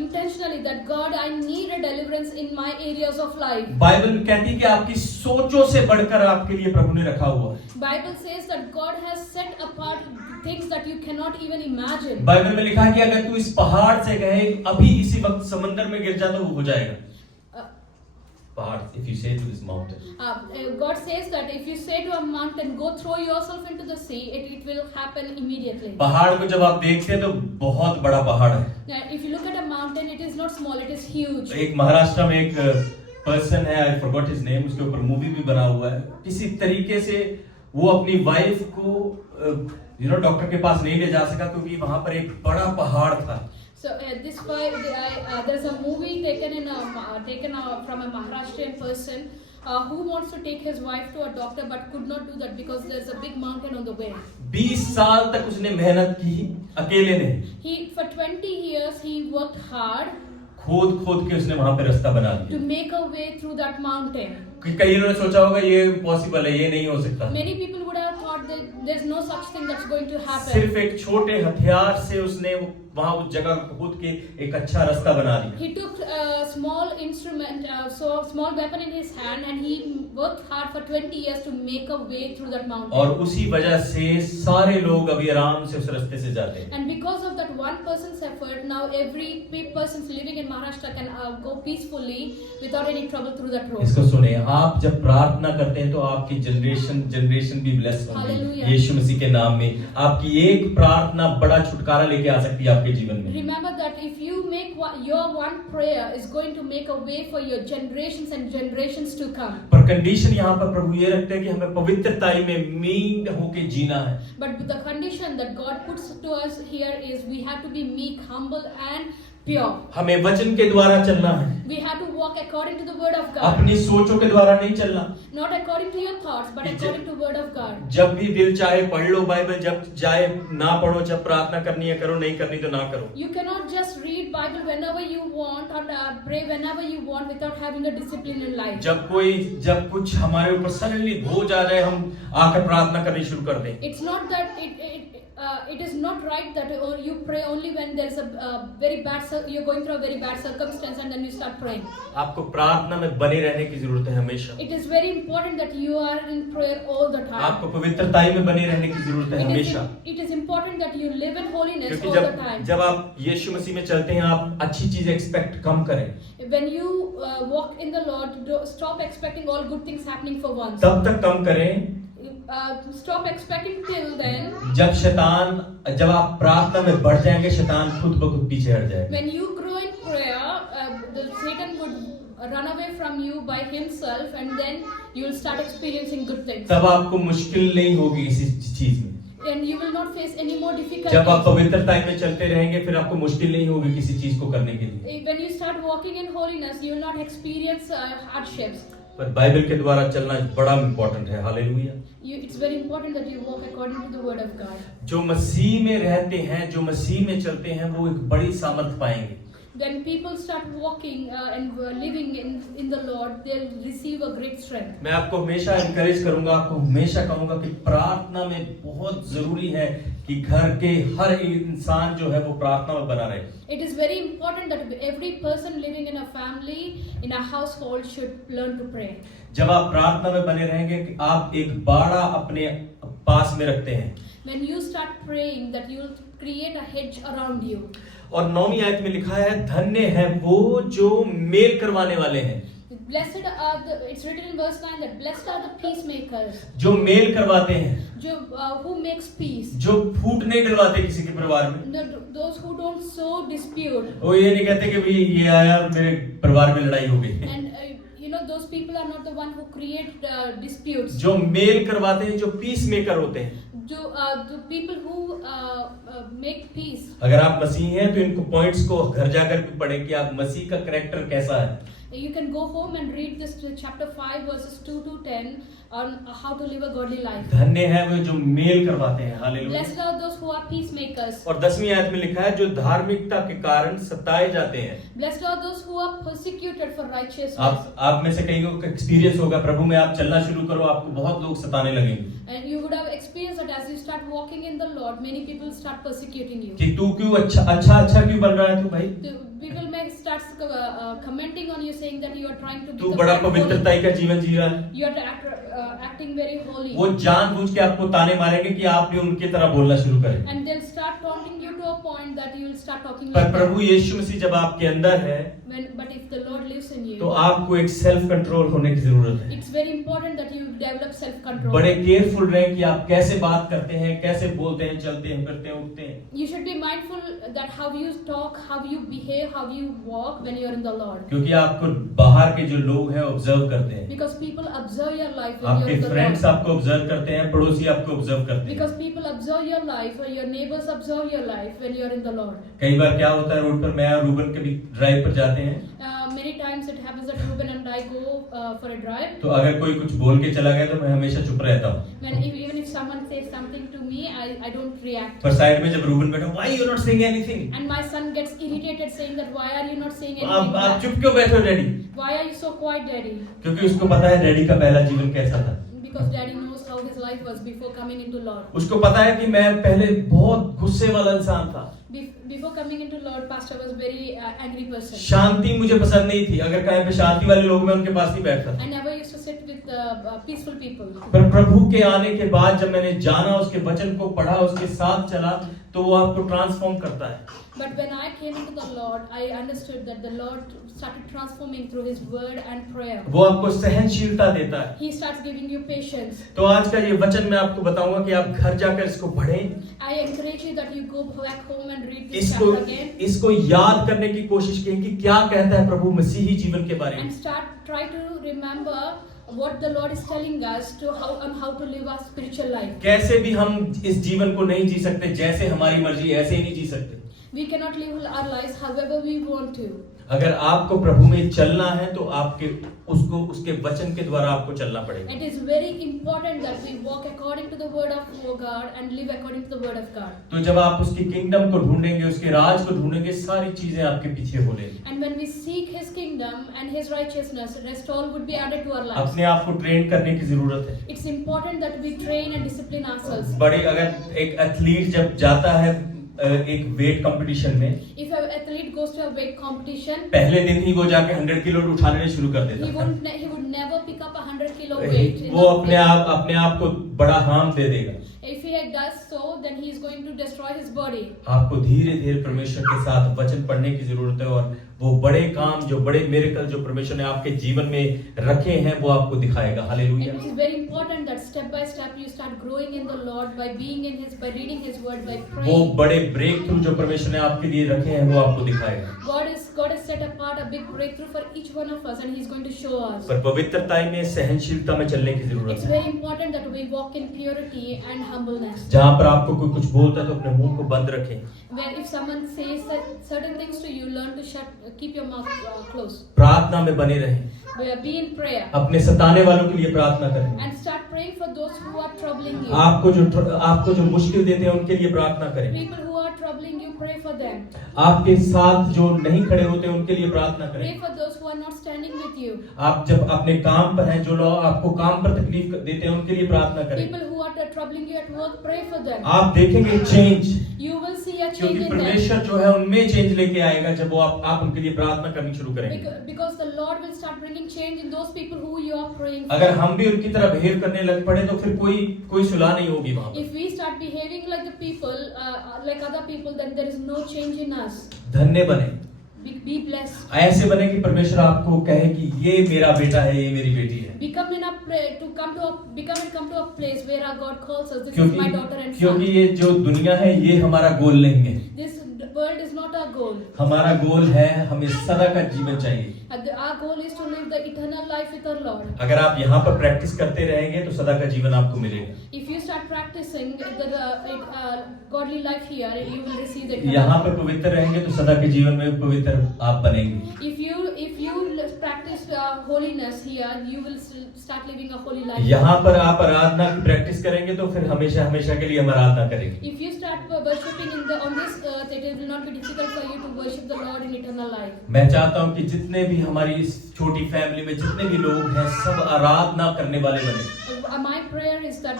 intentionally that, God, I need a deliverance in my areas of life. Bible कहती है कि आपकी सोचों से बढ़कर आपके लिए प्रभु ने रखा हुआ है। Bible says that God has set apart things that you cannot even imagine. Bible में लिखा है कि अगर तू इस पहाड़ से कहे अभी इसी वक्त समंदर में गिर जा तो वो हो जाएगा। पहाड़, if you say to this mountain. God says that if you say to a mountain, go throw yourself into the sea, it will happen immediately. पहाड़ को जब आप देखते हैं तो बहुत बड़ा पहाड़ है। If you look at a mountain, it is not small, it is huge. एक महाराष्ट्र में एक पर्सन है, I forgot his name, उसके ऊपर मूवी भी बना हुआ है। किसी तरीके से वो अपनी वाइफ को डॉक्टर के पास नहीं ले जा सका क्योंकि वहां पर एक बड़ा पहाड़ था। So there's a movie taken from a Maharashtrian person who wants to take his wife to a doctor but could not do that because there's a big mountain on the way. 20 साल तक उसने मेहनत की अकेले ने। For 20 years he worked hard. खोद के उसने वहां पे रास्ता बना दिया। To make a way through that mountain. कई लोगों ने सोचा होगा ये इम्पॉसिबल है, ये नहीं हो सकता। Many people would have thought that there's no such thing that's going to happen. सिर्फ एक छोटे हथियार से उसने वहां उस जगह को खोद के एक अच्छा रास्ता बना दिया। He took a small instrument, so a small weapon in his hand, and he worked hard for 20 years to make a way through that mountain. और उसी वजह से सारे लोग अभी आराम से उस रास्ते से जाते हैं। And because of that one person's effort, now every person living in Maharashtra can go peacefully without any trouble through that road. इसको सुने, आप जब प्रार्थना करते हैं तो आपकी जनरेशन भी ब्लेस होगी Hallelujah. यीशु मसीह के नाम में। आपकी एक प्रार्थना बड़ा छुटकारा लेके आ सकती है आपके जीवन में। Remember that if you make your one prayer is going to make a way for your generations and generations to come. पर कंडीशन यहाँ पर प्रभु ये रखते हैं कि हमें पवित्रताई में मीन होके जीना है। But the condition that God puts to us here is we have to be meek, humble and pure. हमें वचन के द्वारा चलना है, We have to walk according to the word of God. अपनी सोचों के द्वारा नहीं चलना। Not according to your thoughts, but according to word of God. जब भी दिल चाहे पढ़ लो बाइबल, जब चाहे ना पढ़ो, जब प्रार्थना करनी है करो, नहीं करनी तो ना करो। You cannot just read Bible whenever you want or pray whenever you want without having a discipline in life. जब कुछ हमारे ऊपर सडनली बोझ आ जाए, हम आकर प्रार्थना करनी शुरू कर दें। It's not that it is not right that you pray only when there is a very bad you're going through a very bad circumstance and then you start praying. आपको प्रार्थना में बने रहने की जरूरत है हमेशा। It is very important that you are in prayer all the time. आपको पवित्रताई में बने रहने की जरूरत है हमेशा। It is important that you live in holiness क्योंकि all the time. जब आप यीशु मसीह में चलते हैं, आप अच्छी चीजें एक्सपेक्ट कम करें। When you walk in the Lord, stop expecting all good things happening for once. तब तक कम करें Stop expecting till then. जब आप प्रार्थना में बढ़ जाएंगे, शैतान खुद ब खुद पीछे हट जाएगा। When you grow in prayer, the Satan would run away from you by himself, and then you will start experiencing good things. तब आपको मुश्किल नहीं होगी किसी चीज में। And you will not face any more difficulties. जब आप पवित्रता में चलते रहेंगे, फिर आपको मुश्किल नहीं होगी किसी चीज को करने के लिए। When you start walking in holiness, you will not experience hardships. पर बाइबल के द्वारा चलना बड़ा इम्पोर्टेंट है। Hallelujah. It's very important that you walk according to the word of God. जो मसीह में रहते हैं, जो मसीह में चलते हैं, वो एक बड़ी सामर्थ पाएंगे। When people start walking and living in the Lord, they'll receive a great strength. मैं आपको हमेशा एनकरेज करूंगा, आपको हमेशा कहूंगा कि प्रार्थना में बहुत जरूरी है कि घर के हर इंसान जो है वो प्रार्थना में बना रहे। It is very important that every person living in a family, in a household, should learn to pray. जब आप प्रार्थना में बने रहेंगे कि आप एक बाड़ा अपने पास में रखते हैं। When you start praying, that you will create a hedge around you. और 9वीं आयत में लिखा है, धन्य है वो जो मेल करवाने वाले हैं। Blessed are it's written in verse 9 that blessed are the peacemakers. जो मेल करवाते हैं, जो who makes peace. जो फूट नहीं डलवाते किसी के परिवार में। Those who don't sow dispute. वो ये नहीं कहते कि भाई ये आया मेरे परिवार में लड़ाई हो गई। And those people are not the one who create disputes. जो मेल करवाते हैं, जो पीस मेकर होते हैं, जो the people who make peace. अगर आप मसीह हैं तो इनको पॉइंट्स को घर जाकर भी पढ़ें कि आप मसीह का कैरेक्टर कैसा है। You can go home and read this chapter 5 verses 2 to 10 on how to live a godly life. धन्य है वो जो मेल करवाते हैं। Hallelujah. Blessed are those who are peacemakers. और 10वीं आयत में लिखा है, जो धार्मिकता के कारण सताए जाते हैं। Blessed are those who are persecuted for righteousness. आप में से कई को एक्सपीरियंस होगा, प्रभु में आप चलना शुरू करो, आपको बहुत लोग सताने लगेंगे। And you would have experienced that as you start walking in the Lord, many people start persecuting you. कि तू क्यों अच्छा क्यों बन रहा है तू भाई? People may start commenting on you, saying that you are trying to तू become बड़ा holy. पवित्रताई का जीवन जी रहा है। You are acting very holy. वो जानबूझ के आपको ताने मारेंगे कि आप भी उनकी तरह बोलना शुरू करें। And they'll start taunting you to a point that you will start talking पर like प्रभु that. यीशु मसीह जब आपके अंदर है, But if the Lord lives in you, तो आपको एक सेल्फ कंट्रोल होने की जरूरत है। it's very important that you develop self-control. बड़े केयरफुल रहें कि आप कैसे बात करते हैं, कैसे बोलते हैं, चलते हैं, फिरते हैं, उठते हैं। You should be mindful that how you talk, how you behave, how you walk when you are in the Lord. क्योंकि आपको बाहर के जो लोग हैं ऑब्जर्व करते हैं। Because people observe your life when you are आपके in the फ्रेंड्स Lord. आपको ऑब्जर्व करते हैं, पड़ोसी आपको ऑब्जर्व करते हैं। Because people observe your life, or your neighbors observe your life when you are in the Lord. कई बार क्या होता है, रोड पर मैं और रूबन कभी ड्राइव पर जाते हैं, Many times it happens that Ruben and I go for a drive. तो अगर कोई कुछ बोल के चला गया तो मैं हमेशा चुप रहता हूँ। Even if someone says something to me, I don't react. पर साइड में जब रूबन बैठा, why you not saying anything? And my son gets irritated, saying that why are you not saying anything? आप back? चुप क्यों बैठे हो daddy? Why are you so quiet, Daddy? क्योंकि उसको पता है डैडी का पहला जीवन कैसा था। Because Daddy knows how his life was before coming into Lord. उसको पता है कि मैं पहले बहुत गुस्से वाला इंसान था। Before coming into Lord, Pastor was very angry person. शांति मुझे पसंद नहीं थी, अगर कहीं पे शांति वाले लोग मैं उनके पास नहीं बैठता। I never used to sit with peaceful people. पर प्रभु के आने के बाद जब मैंने जाना, उसके वचन को पढ़ा, उसके साथ चला, तो वो आपको ट्रांसफॉर्म करता है। But when I came into the Lord, I understood that the Lord started transforming through His word and prayer. वो आपको सहनशीलता देता है। He starts giving you patience. तो आज का ये वचन मैं आपको बताऊंगा कि आप घर जाकर इसको पढ़ें, I encourage you that you go back home and read this इसको chapter again इसको याद करने की कोशिश करें कि क्या कहता है प्रभु मसीही जीवन के बारे में। and try to remember what the Lord is telling us to how to live our spiritual life. कैसे भी हम इस जीवन को नहीं जी सकते, जैसे हमारी मर्जी ऐसे ही नहीं जी सकते। We cannot live our lives however we want to. अगर आपको प्रभु में चलना है तो आपके उसके वचन के द्वारा आपको चलना पड़ेगा। It is very important that we walk according to the word of God and live according to the word of God. तो जब आप उसकी किंगडम को ढूंढेंगे, उसके राज को ढूंढेंगे, सारी चीजें आपके पीछे हो लेंगी। And when we seek His kingdom and His righteousness, rest all would be added to our lives. अपने आप को ट्रेन करने की जरूरत है। It's important that we train and discipline ourselves. बड़ी अगर एक एथलीट जब जाता है एक वेट कंपटीशन में, If an athlete goes to a weight competition, पहले दिन ही वो जाके 100 किलो उठाने शुरू कर देता he would never pick up 100 kilo weight. है। वो अपने आप को बड़ा हार्म दे देगा। If he does so, then he is going to destroy his body. आपको धीरे धीरे परमेश्वर के साथ वचन पढ़ने की जरूरत है, और वो बड़े काम, जो बड़े मिरेकल जो परमेश्वर ने आपके जीवन में रखे हैं, वो आपको दिखाएगा। Hallelujah. And it is very important that step by step you start growing in the Lord by being in His, by reading His word, by वो praying. बड़े ब्रेक थ्रू जो परमेश्वर ने आपके लिए रखे हैं, वो आपको दिखाएगा। God has set apart a big breakthrough for each one of us, and He's going to show us. पर पवित्रता में, सहनशीलता में चलने की जरूरत It's है। very important that we walk in purity and humbleness. जहाँ पर आपको कोई कुछ बोलता है तो अपने मुंह को बंद रखें। Where if someone says certain things to you, learn to keep your mouth closed. प्रार्थना में बने रहें। Be in prayer. अपने सताने वालों के लिए प्रार्थना करें। And start praying for those who are troubling you. आपको जो मुश्किल देते हैं उनके लिए प्रार्थना करें। People who are troubling you, pray for them. आपके साथ जो नहीं खड़े होते हैं उनके लिए प्रार्थना Pray करें। for those who are not standing with you. आप जब अपने काम पर हैं, जो लोग आपको काम पर तकलीफ देते हैं उनके लिए प्रार्थना करें। People who are troubling you at work, pray for them. आप देखेंगे change, You will see a change क्योंकि in them. परमेश्वर जो है उनमें चेंज लेके आएगा जब वो आप उनके लिए प्रार्थना करनी शुरू करेंगे। Because the Lord will start bringing change in those people who you are praying अगर for. हम भी उनकी तरह बिहेव करने लग पड़े तो फिर कोई सुलह नहीं होगी वहां पर। If we start behaving like the people, like other people, then there is no change in us. धन्य बने, Be blessed. ऐसे बने कि परमेश्वर आपको कहे कि ये मेरा बेटा है, ये मेरी बेटी है। Become and come to a place where our God calls us. This is my daughter and क्योंकि son. ये जो दुनिया है ये हमारा गोल नहीं है। This world is not our goal. हमारा गोल है, हमें सदा का जीवन चाहिए। Our goal is to live the eternal life with our Lord. अगर आप यहाँ पर प्रैक्टिस करते रहेंगे तो सदा का जीवन आपको मिलेगा। If you start practicing the godly life here, you will receive the eternal यहाँ life. पर पवित्र रहेंगे तो सदा के जीवन में पवित्र आप बनेंगे। If you practice holiness here, you will start living a holy life. यहाँ पर आप आराधना की प्रैक्टिस करेंगे तो फिर हमेशा हमेशा के लिए हम आराधना करेंगे। If you start worshiping on this earth, it will not be difficult for you to worship the Lord in eternal life. मैं चाहता हूँ कि जितने भी हमारी इस छोटी फैमिली में जितने भी लोग हैं, सब आराधना करने वाले बने। My prayer is that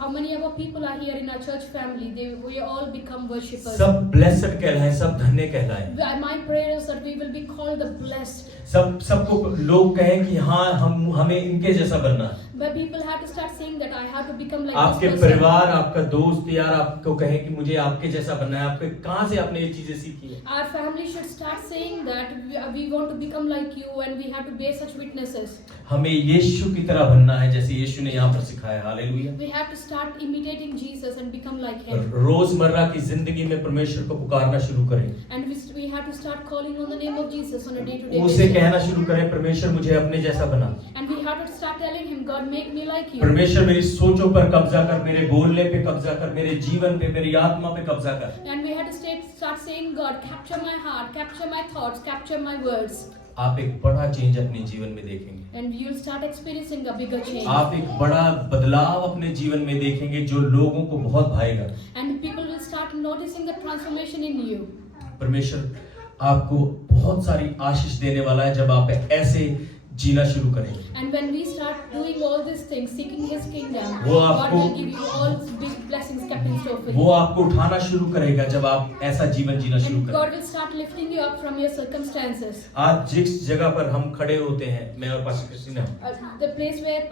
how many of our people are here in our church family, we all become worshippers. सब ब्लेस्ड कहलाएं, सब धन्य कहलाएं। My prayer is that we will be called the blessed. सबको लोग कहें कि हाँ हमें इनके जैसा बनना है। But people have to start saying that I have to become like आपके this person. परिवार, आपका दोस्त यार आपको कहे कि मुझे आपके जैसा बनना है। आपके कहाँ से आपने ये चीजें सीखी है? Our family should start saying that we want to become like you, and we have to bear such witnesses. हमें यीशु की तरह बनना है जैसे यीशु ने यहाँ पर सिखाया। Hallelujah. We have to start imitating Jesus and become like him. रोजमर्रा की जिंदगी में परमेश्वर को पुकारना शुरू करें। And we have to start calling on the name of Jesus on a day-to-day उसे basis. कहना शुरू करें, परमेश्वर मुझे अपने जैसा बना। And we have to start telling him, God, make me like you. परमेश्वर मेरी सोचों पर कब्जा कर, मेरे बोलने पे कब्जा कर, मेरे जीवन पे, मेरी आत्मा पे कब्जा कर। And we have to start saying, God, capture my heart, capture my thoughts, capture my words. आप एक बड़ा चेंज अपने जीवन में देखेंगे। And you'll start experiencing a bigger change. आप एक बड़ा बदलाव अपने जीवन में देखेंगे जो लोगों को बहुत भाएगा। And people will start noticing the transformation in you. परमेश्वर आपको बहुत सारी आशीष देने वाला है जब आप ऐसे जीना शुरू करेंगे। And when we start doing all these things, seeking His kingdom, वो God आपको- will give you all big blessings kept in store for वो you. आपको उठाना शुरू करेगा जब आप ऐसा जीवन जीना शुरू And करेंगे। God will start lifting you up from your circumstances. आज जिस जगह पर हम खड़े होते हैं, मैं और pastor Christina, The place where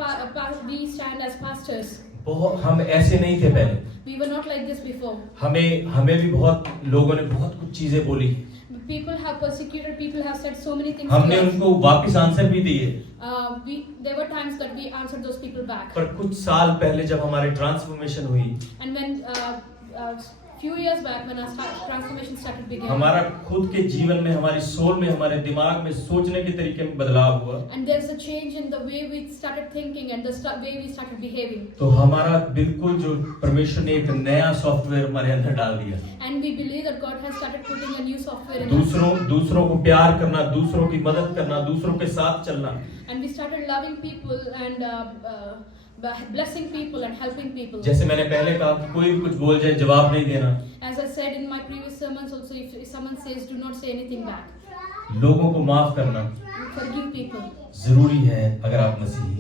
we stand as pastors, बहुत हम ऐसे नहीं थे पहले। we were not like this before. हमें भी बहुत लोगों ने बहुत कुछ चीजें बोली, People have persecuted, people have said so many things हमने to us. उनको वापस आंसर भी दिए। There were times that we answered those people back. पर कुछ साल पहले जब हमारी ट्रांसफॉर्मेशन हुई, And when few years back, when our transformation started beginning, हमारा खुद के जीवन में, हमारी सोल में, हमारे दिमाग में सोचने के तरीके में बदलाव हुआ, and there's a change in the way we started thinking and the way we started behaving. तो हमारा बिल्कुल जो परमेश्वर ने एक नया सॉफ्टवेयर हमारे अंदर डाल दिया। And we believe that God has started putting a new software in us. दूसरों को प्यार करना, दूसरों की मदद करना, दूसरों के साथ चलना। And we started loving people and blessing people and helping people. जैसे मैंने पहले कहा कि कोई भी कुछ बोल जाए जवाब नहीं देना। As I said in my previous sermons also, if someone says, do not say anything back. लोगों को माफ करना Forgive people. जरूरी है अगर आप मसीही हैं।